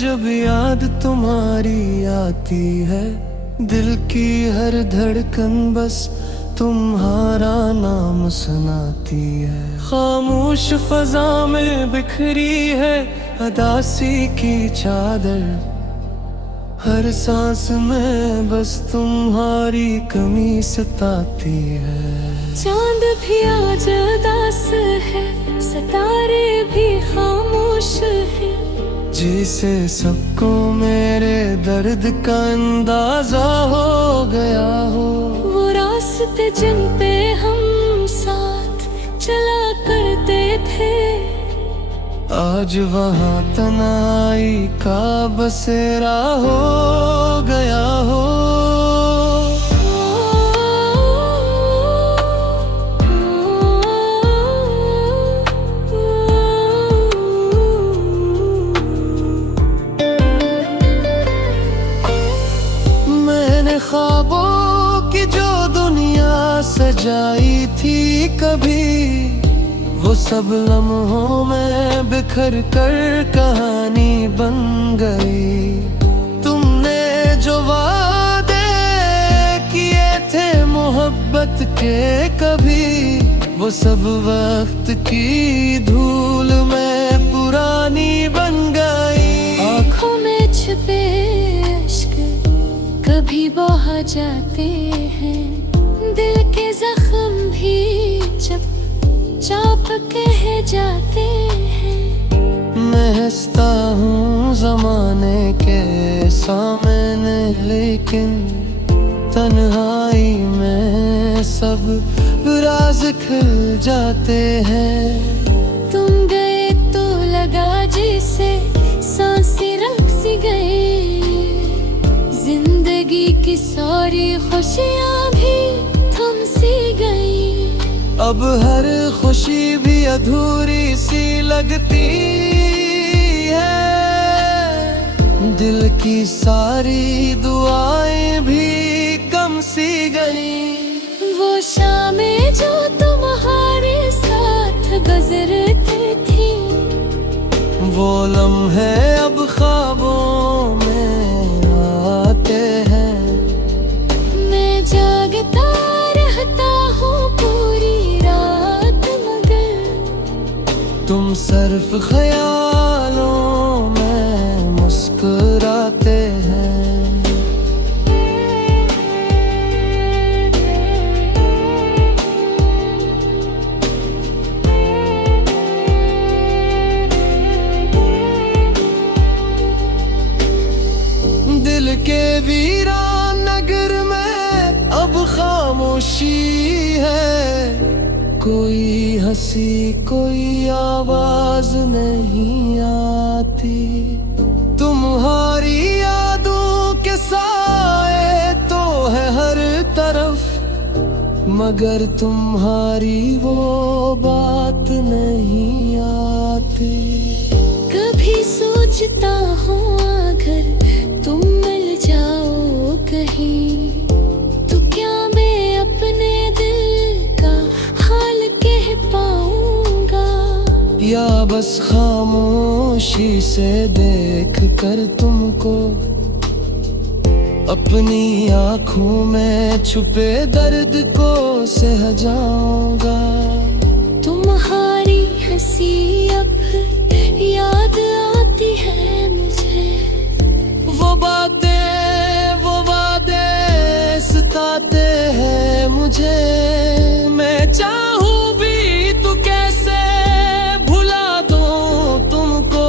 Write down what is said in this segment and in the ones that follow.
जब याद तुम्हारी आती है, दिल की हर धड़कन बस तुम्हारा नाम सुनाती है। खामोश फजा में बिखरी है अदासी की चादर, हर सांस में बस तुम्हारी कमी सताती है। चांद भी आज उदास है, सितारे भी खामोश है, जिसे सबको मेरे दर्द का अंदाजा हो गया हो। वो रास्ते जिन पे हम साथ चला करते थे, आज वहाँ तन्हाई का बसेरा हो गया हो। मैंने ख्वाबों की जो दुनिया सजाई थी कभी, वो सब लम्हों में बिखर कर कहानी बन गई। तुमने जो वादे किए थे मोहब्बत के कभी, वो सब वक्त की धूल में पुरानी बन गई। आँखों में छिपे अश्क कभी बहा जाते हैं, दिल के जख्म भी जब चाप कह जाते हैं। मैं हंसता हूँ ज़माने के सामने, लेकिन तन्हाई में सब राज खुल जाते हैं। तुम गए तो लगा जैसे सांसें रुक सी गई, जिंदगी की सारी खुशियाँ भी थम सी गई। अब हर खुशी भी अधूरी सी लगती है, दिल की सारी दुआएं भी कम सी गई। वो शामें जो तुम्हारे साथ गुजरती थी, वो लम्हे अब ख्वाबों में आते हैं। मैं जागता रहता हूँ पूरी रात, मगर तुम सिर्फ ख्यालों में मुस्कुराते हैं। दिल के वीरान नगर में अब खामोशी है, कोई हंसी कोई आवाज नहीं आती। तुम्हारी यादों के साए तो है हर तरफ, मगर तुम्हारी वो बात नहीं आती। कभी सोचता हूँ अगर तुम मिल जाओ कहीं, तो क्या मैं अपने दिल का हाल कह पाऊंगा, या बस खामोशी से देख कर तुमको अपनी आँखों में छुपे दर्द को सह जाऊंगा। तुम्हारी हंसी अब याद आती है मुझे, वो बातें वो वादे सताते हैं मुझे। मैं चाहूँ भी तो कैसे भुला दूँ तुमको,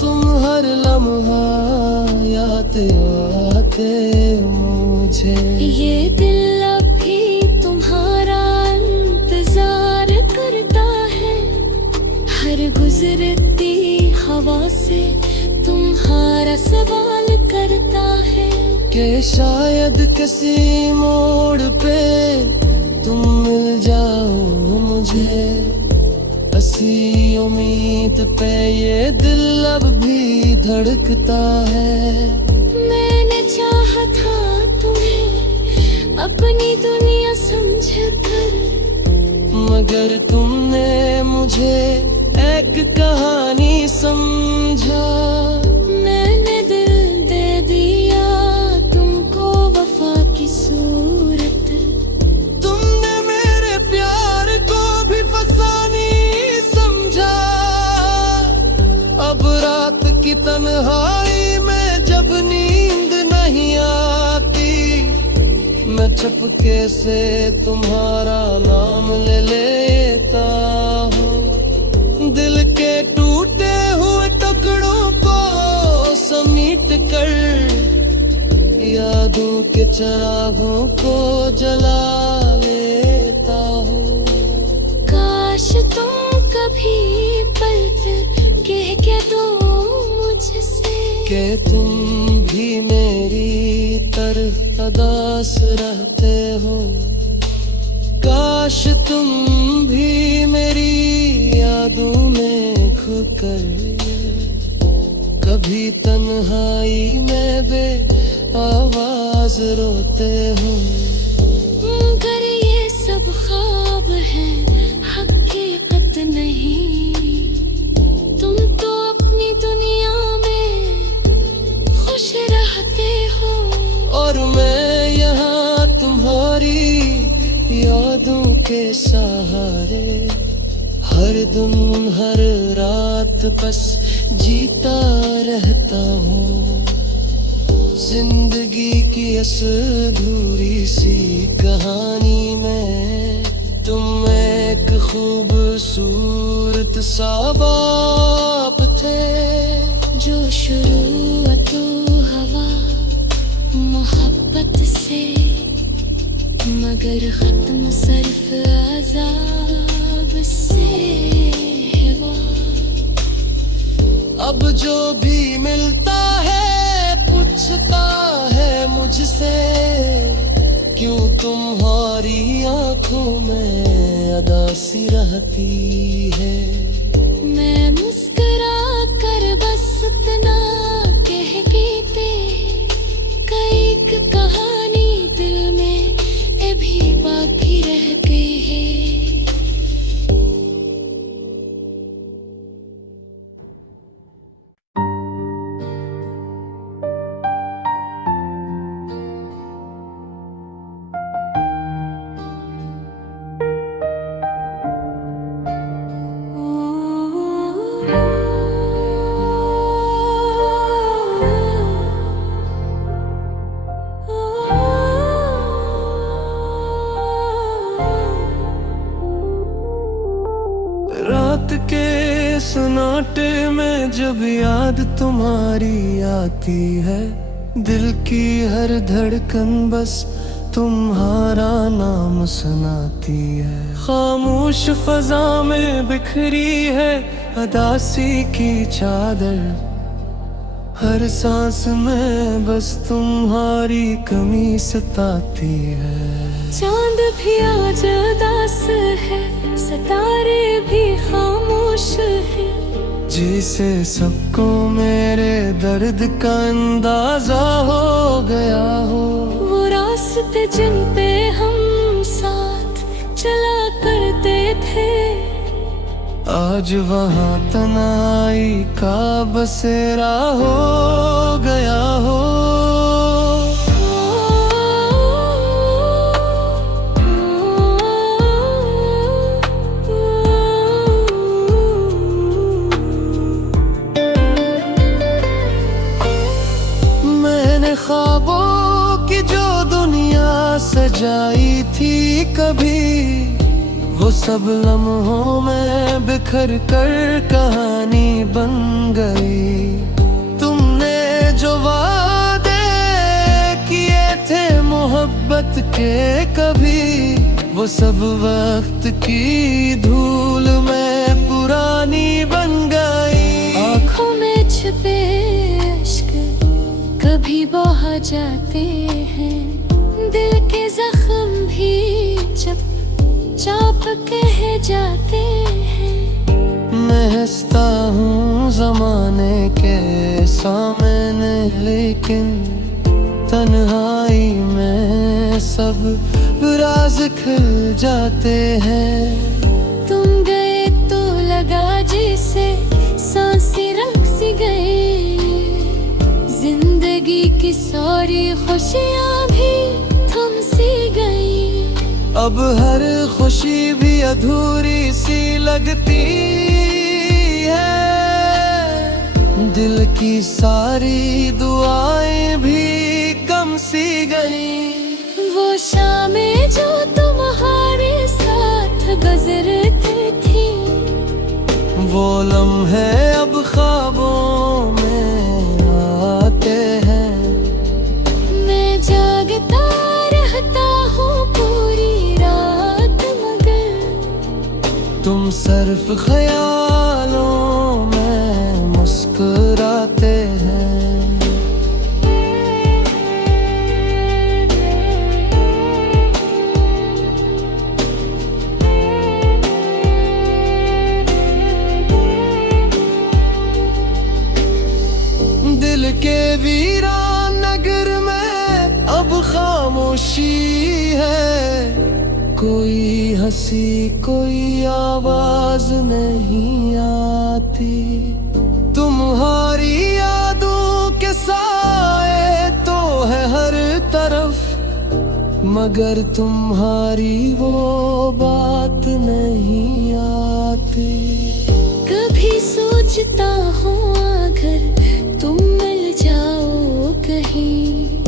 तुम हर लम्हा याद आते मुझे। ये दिल अभी तुम्हारा इंतजार करता है, हर गुजरती हवा से तुम्हारा सवाल करता है, कि शायद किसी मोड़ पे तुम मिल जाओ मुझे। हंसी उम्मीद पे ये दिल अब भी धड़कता है। मैंने चाहा था तुम्हें अपनी दुनिया समझकर, मगर तुमने मुझे एक कहानी समझा। चुपके से तुम्हारा नाम ले लेता हूँ। दिल के टूटे हुए टुकड़ों को समेट कर यादों के चिरागों को जला लेता हूँ। काश तुम कभी पलट कह के दो मुझसे कि तुम भी मेरी तरह अदास रहते हो। काश तुम भी मेरी यादों में खोकर कभी तन्हाई में बे आवाज रोते हो। मगर ये सब ख्वाब है, हकीकत नहीं। तुम तो अपनी दुनिया में खुश रहते हो और मैं यहाँ तुम्हारी यादों के सहारे हर दिन हर रात बस जीता रहता हूँ। जिंदगी की इस अधूरी सी कहानी में तुम एक खूबसूरत सा बाप थे। जो शुरुआत हवा मोहब्बत से, मगर खत्म सिर्फ अज़ाब से है वो। अब जो भी मिलता है पूछता है मुझसे, क्यों तुम्हारी आंखों में अदासी रहती है। मैं मुस्कुरा कर बस इतना कह देते, कई कहानी दिल में अभी बाकी रह गई है। रात के सन्नाटे में जब याद तुम्हारी आती है, दिल की हर धड़कन बस तुम्हारा नाम सुनाती है। खामोश फजा में बिखरी है अदासी की चादर, हर सांस में बस तुम्हारी कमी सताती है। चांद भी आज उदास है, सितारे भी खामोश है, जिसे सबको मेरे दर्द का अंदाजा हो गया हो। वो रास्ते जिन पे हम साथ चला करते थे, आज वहाँ तन्हाई का बसेरा हो गया हो। मैंने ख्वाबों की जो दुनिया सजाई थी कभी, वो सब लम्हों में बिखर कर कहानी बन गई। तुमने जो वादे किए थे मोहब्बत के कभी, वो सब वक्त की धूल में पुरानी बन गई। आँखों में छिपे अश्क कभी बहा जाते हैं, दिल के जख्म भी जब चाप कह जाते हैं। मैं हंसता हूँ जमाने के सामने, लेकिन तन्हाई में सब राज खुल जाते हैं। तुम गए तो लगा जैसे सांसें रुक सी गई, जिंदगी की सारी खुशियाँ भी थम सी गई। अब हर खुशी भी अधूरी सी लगती है, दिल की सारी दुआएं भी कम सी गई। वो शामें जो तुम्हारे साथ गुजरती थी, वो लम्हे अब ख्वाबों में आते हैं। मैं जागता रहता हूँ पूरी रात, मगर तुम सिर्फ ख्यालों में मुस्कुराते हैं। दिल के वीरान नगर में अब खामोशी है। कोई हंसी कोई आवाज नहीं आती। तुम्हारी यादों के साए तो है हर तरफ, मगर तुम्हारी वो बात नहीं आती। कभी सोचता हूँ अगर तुम मिल जाओ कहीं,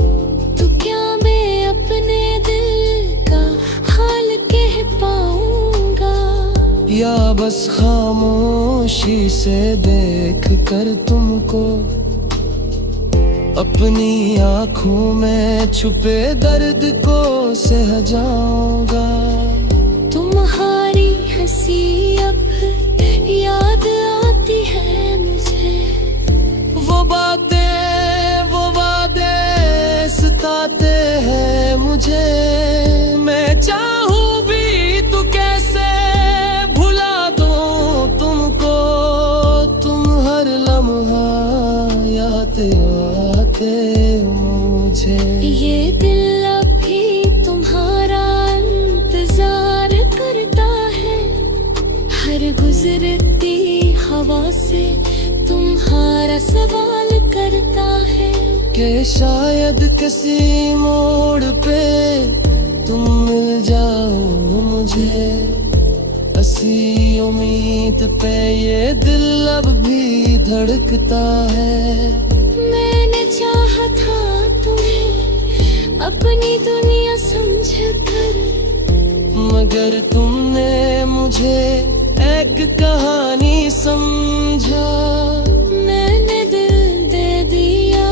तो क्या मैं अपने दिल का हाल कह पाऊंगा, या बस खामोशी से देख कर तुमको अपनी आँखों में छुपे दर्द को सह जाऊंगा। तुम्हारी हंसी अब याद आती है मुझे, वो वादे सताते हैं मुझे। मैं चाहूँ भी तो कैसे भुला दूँ तुमको। तुम हर लम्हा याद आते मुझे। ये दिल अभी तुम्हारा इंतजार करता है, हर गुजरती हवा से तुम्हारा सवाल करता है कि शायद किसी मोड़ पे तुम मिल जाओ मुझे। हंसी उम्मीद पे ये दिल अब भी धड़कता है। मैंने चाहा था तुम्हें अपनी दुनिया समझकर, मगर तुमने मुझे एक कहानी समझा। मैंने दिल दे दिया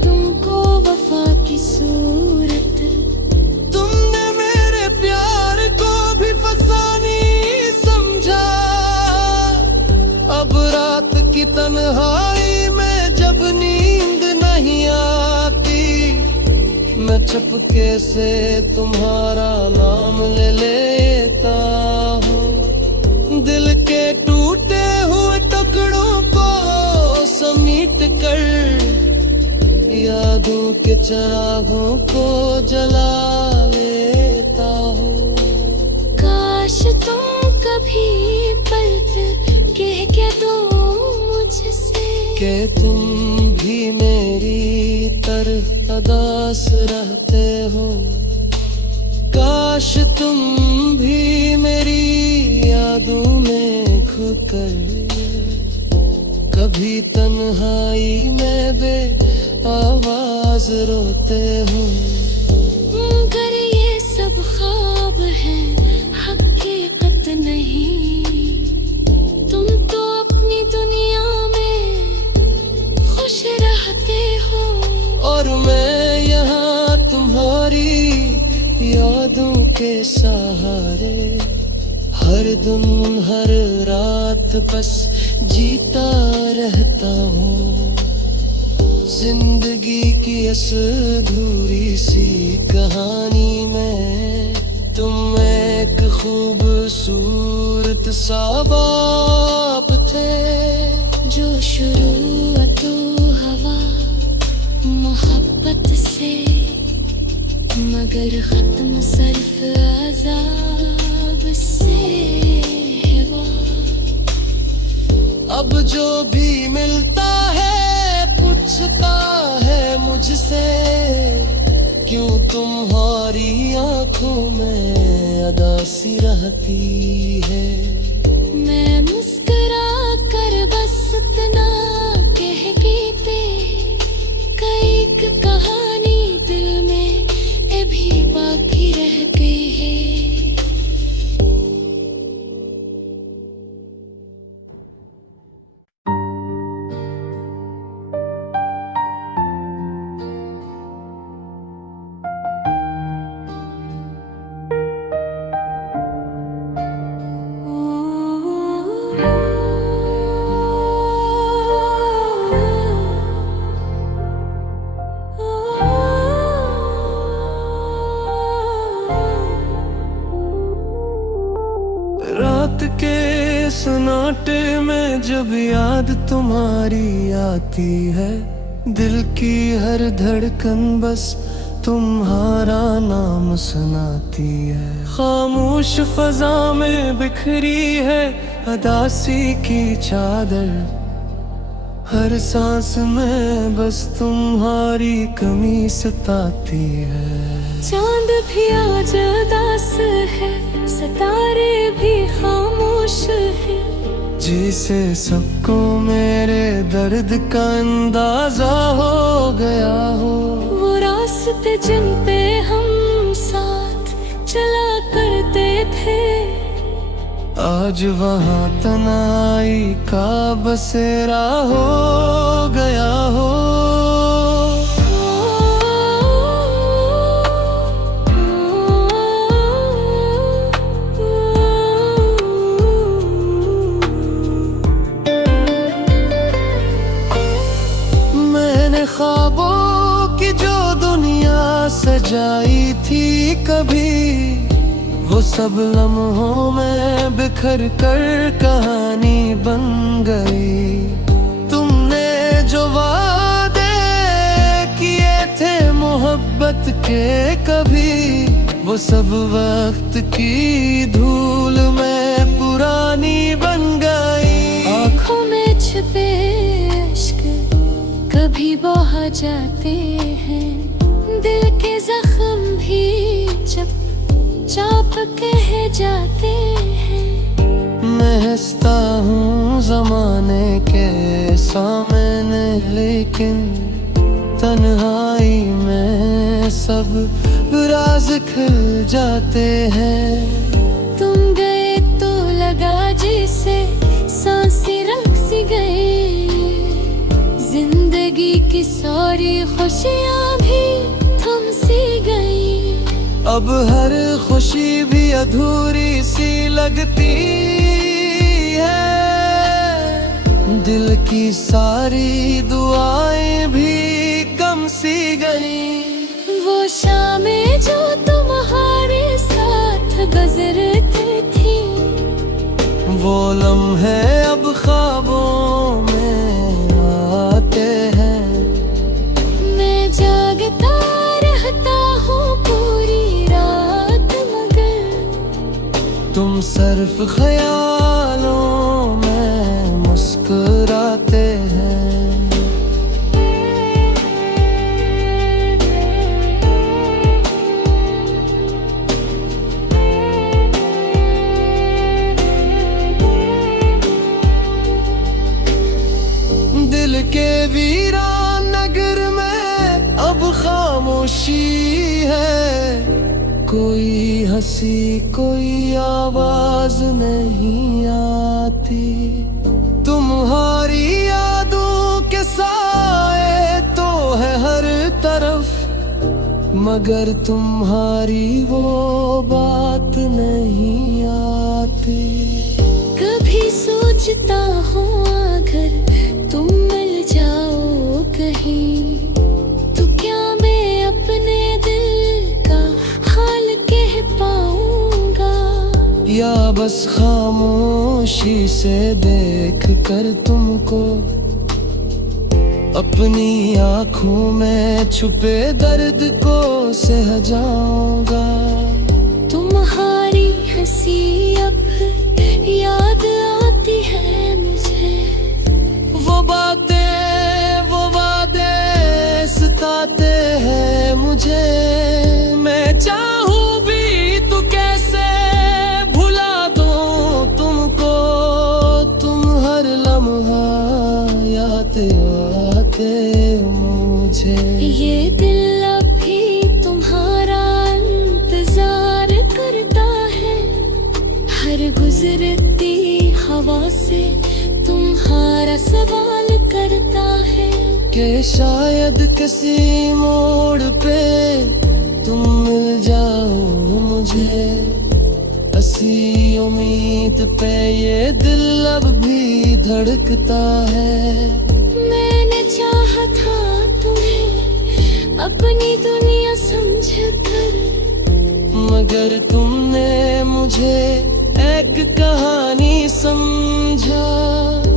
तुमको वफा की सूरत, तुमने मेरे प्यार को भी फसानी समझा। अब रात की तन्हाई में जब नींद नहीं आती, मैं चुपके से तुम्हारा नाम ले लेता हूँ। दिल के टूटे हुए टुकड़ों को समेट कर यादों के चिरागों को जला लेता हूँ। काश तुम कभी पलट कह के दो मुझसे कि तुम भी मेरी तरह अदास रहते हो। काश तुम भी मेरी यादों में खोकर कभी तन्हाई में बे आवाज रोते हो। मगर ये सब ख्वाब है, हकीकत नहीं। तुम तो अपनी दुनिया में खुश रहते हो, और मैं यहाँ तुम्हारी यादों के सहारे हर दिन हर रात बस जीता रहता हूँ। जिंदगी की इस अधूरी सी कहानी में तुम एक खूबसूरत सा बाप थे। जो शुरुआत हवा मोहब्बत से, मगर खत्म सिर्फ अज़ाब से है वो। अब जो भी मिलता है पूछता है मुझसे, क्यों तुम्हारी आंखों में अदासी रहती है। मैं मुस्कुरा कर बस इतना कह देते, कई एक कहानी दिल में अभी बाकी कांटे में जब याद तुम्हारी आती है, दिल की हर धड़कन बस तुम्हारा नाम सुनाती है। खामोश फजा में बिखरी है अदासी की चादर, हर सांस में बस तुम्हारी कमी सताती है। चांद भी आज उदास है, सितारे भी खामोश है, जिसे सबको मेरे दर्द का अंदाजा हो गया हो। वो रास्ते जिन पे हम साथ चला करते थे, आज वहाँ तन्हाई का बसेरा हो गया हो। मैंने ख्वाबों की जो दुनिया सजाई थी कभी, वो सब लम्हों में बिखर कर कहानी बन गई। तुमने जो वादे किए थे मोहब्बत के कभी, वो सब वक्त की धूल में पुरानी बन गई। आँखों में छिपे अश्क कभी बहा जाते हैं, दिल के जख्म भी जब चाप कह जाते हैं। मैं हंसता हूँ जमाने के सामने, लेकिन तन्हाई में सब राज खिल जाते हैं। तुम गए तो लगा जैसे सांसें रुक सी गई, जिंदगी की सारी खुशियाँ भी थम सी गई। अब हर खुशी भी अधूरी सी लगती है, दिल की सारी दुआएं भी कम सी गई। वो शामें जो तुम्हारे साथ गुजरती थी, वो लम्हे अब ख्वाबों में आते हैं। मैं जागता रहता हूँ पूरी रात, मगर तुम सिर्फ ख्यालों में मुस्कुराते हैं। दिल के वीरान नगर में अब खामोशी है, कोई हंसी कोई आवाज नहीं आती। तुम्हारी यादों के साए तो है हर तरफ, मगर तुम्हारी वो बात नहीं आती। कभी सोचता हूँ अगर तुम मिल जाओ कहीं, तो क्या मैं अपने दिल का हाल कह पाऊंगा, या बस खामोशी से देख कर तुमको अपनी आँखों में छुपे दर्द को सह जाऊंगा। तुम्हारी हंसी अब याद आती है मुझे, वो बातें वो वादे सताते हैं मुझे। मैं चाहूँ भी तो कैसे भुला दूँ तुमको, तुम हर लम्हा याद आते मुझे। ये दिल अभी तुम्हारा इंतजार करता है, हर गुजरती हवा से तुम्हारा सवाल करता है कि शायद किसी मोड़ पे तुम मिल जाओ मुझे। हंसी उम्मीद पे ये दिल अब भी धड़कता है। मैंने चाहा था तुम्हें अपनी दुनिया समझकर, मगर तुमने मुझे एक कहानी समझा।